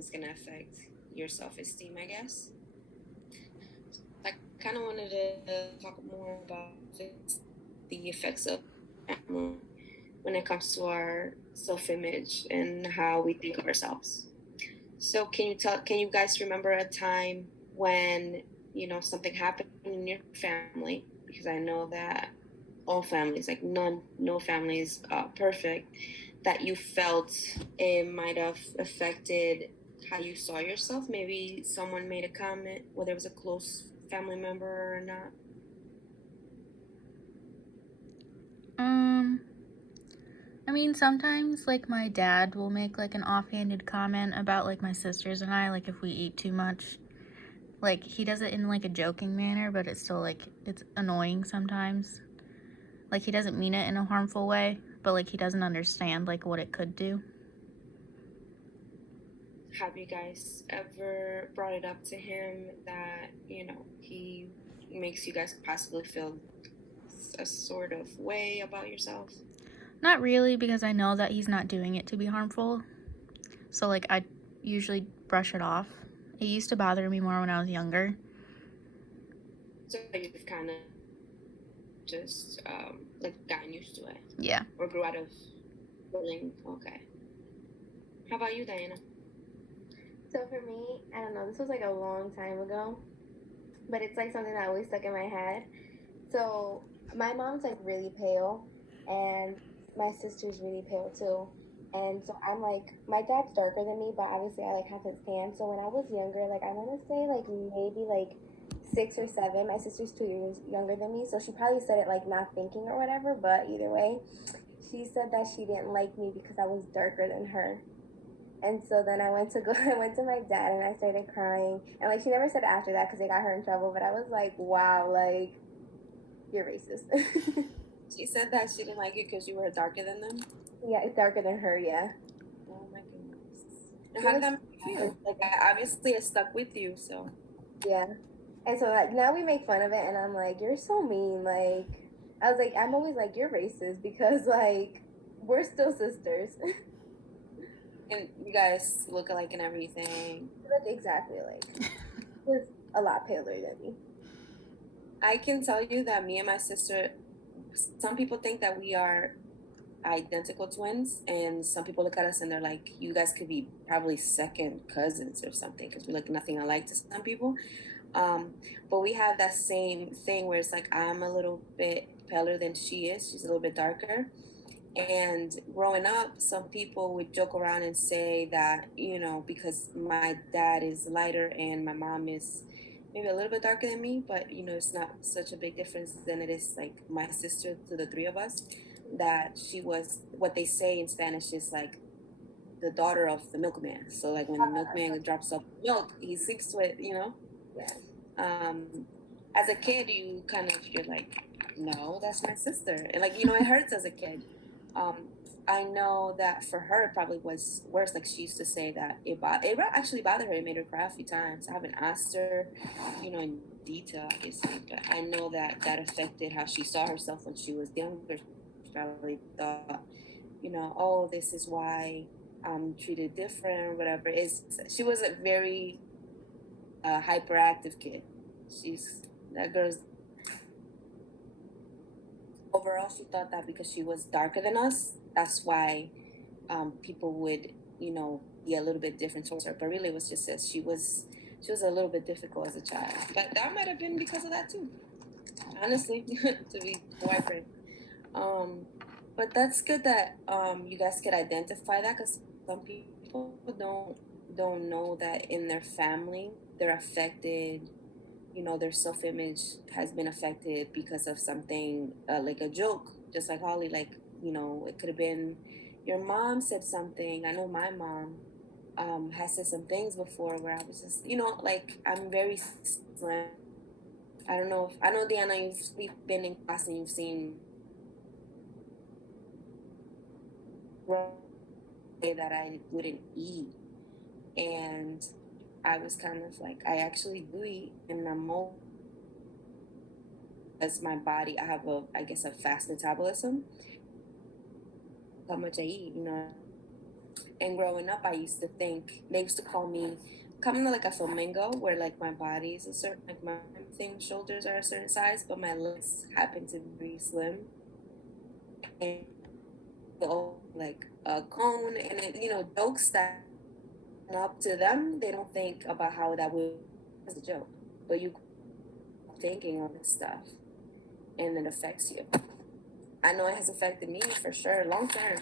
is going to affect your self-esteem, I guess. I kind of wanted to talk more about the effects of family when it comes to our self-image and how we think of ourselves. So can you guys remember a time when, something happened in your family? Because I know that all families, like no family is perfect, that you felt it might have affected how you saw yourself. Maybe someone made a comment, whether it was a close family member or not. Um, I mean, sometimes, like, my dad will make, like, an offhanded comment about, like, my sisters and I, like, if we eat too much. Like, he does it in, like, a joking manner, but it's still, like, it's annoying sometimes. Like, he doesn't mean it in a harmful way, but, like, he doesn't understand, like, what it could do. Have you guys ever brought it up to him that, he makes you guys possibly feel a sort of way about yourself? Not really, because I know that he's not doing it to be harmful. So, like, I usually brush it off. It used to bother me more when I was younger. So you've kind of just like gotten used to it Yeah. or grew out of feeling okay. How about you, Diana? So for me, I don't know, this was like a long time ago, but it's like something that always stuck in my head. So my mom's like really pale, and my sister's really pale too. And so I'm like, my dad's darker than me, but obviously I like have his tan. So when I was younger, like I want to say like maybe like 6 or 7. My sister's 2 years younger than me, so she probably said it like not thinking or whatever. But either way, she said that she didn't like me because I was darker than her. And so then I went to go. I went to my dad and I started crying. And like she never said after that because it got her in trouble. But I was like, wow, like you're racist. She said that she didn't like you because you were darker than them. Yeah, it's darker than her. Yeah. Oh my goodness. And She how did was. that make you feel? Like, obviously it stuck with you, so. Yeah. And so like now we make fun of it, and I'm like, you're so mean. Like I was like, I'm always like, you're racist because like we're still sisters. And you guys look alike and everything. Look exactly like. She was a lot paler than me. I can tell you that me and my sister, some people think that we are identical twins, and some people look at us and they're like, you guys could be probably second cousins or something because we look nothing alike to some people. Um, but we have that same thing where it's like I'm a little bit paler than she is. She's a little bit darker. And growing up, some people would joke around and say that, because my dad is lighter and my mom is maybe a little bit darker than me, but, it's not such a big difference than it is like my sister to the three of us, that she was what they say in Spanish is like the daughter of the milkman. So, like, when the milkman drops off milk, he sinks to it. Yeah. As a kid, you're like, no, that's my sister. And like, it hurts as a kid. Um, I know that for her, it probably was worse. Like she used to say that actually bothered her. It made her cry a few times. I haven't asked her, in detail, obviously, but I know that that affected how she saw herself when she was younger. She probably thought, oh, this is why I'm treated different or whatever. She was a very hyperactive kid. That girl's overall, she thought that because she was darker than us, that's why people would, be a little bit different towards her. But really, it was just that she was a little bit difficult as a child. But that might have been because of that too. Honestly, to be quite frank. Um, but that's good that you guys could identify that, because some people don't know that in their family they're affected, their self-image has been affected because of something, like a joke, just like Holly, like, it could have been your mom said something. I know my mom has said some things before where I was just, like, I'm very slim. I don't know if I know, Diana, we've been in class and you've seen way that I wouldn't eat, and I was kind of like, I actually do eat, and I'm more, as my body, I have I guess, a fast metabolism. How much I eat, And growing up, I used to think they used to call me kind of like a flamingo, where like my body's a certain, like my thing shoulders are a certain size, but my legs happen to be slim, and like a cone, and jokes that up to them, they don't think about how that would as a joke, but you thinking on this stuff, and it affects you. I know it has affected me for sure, long term.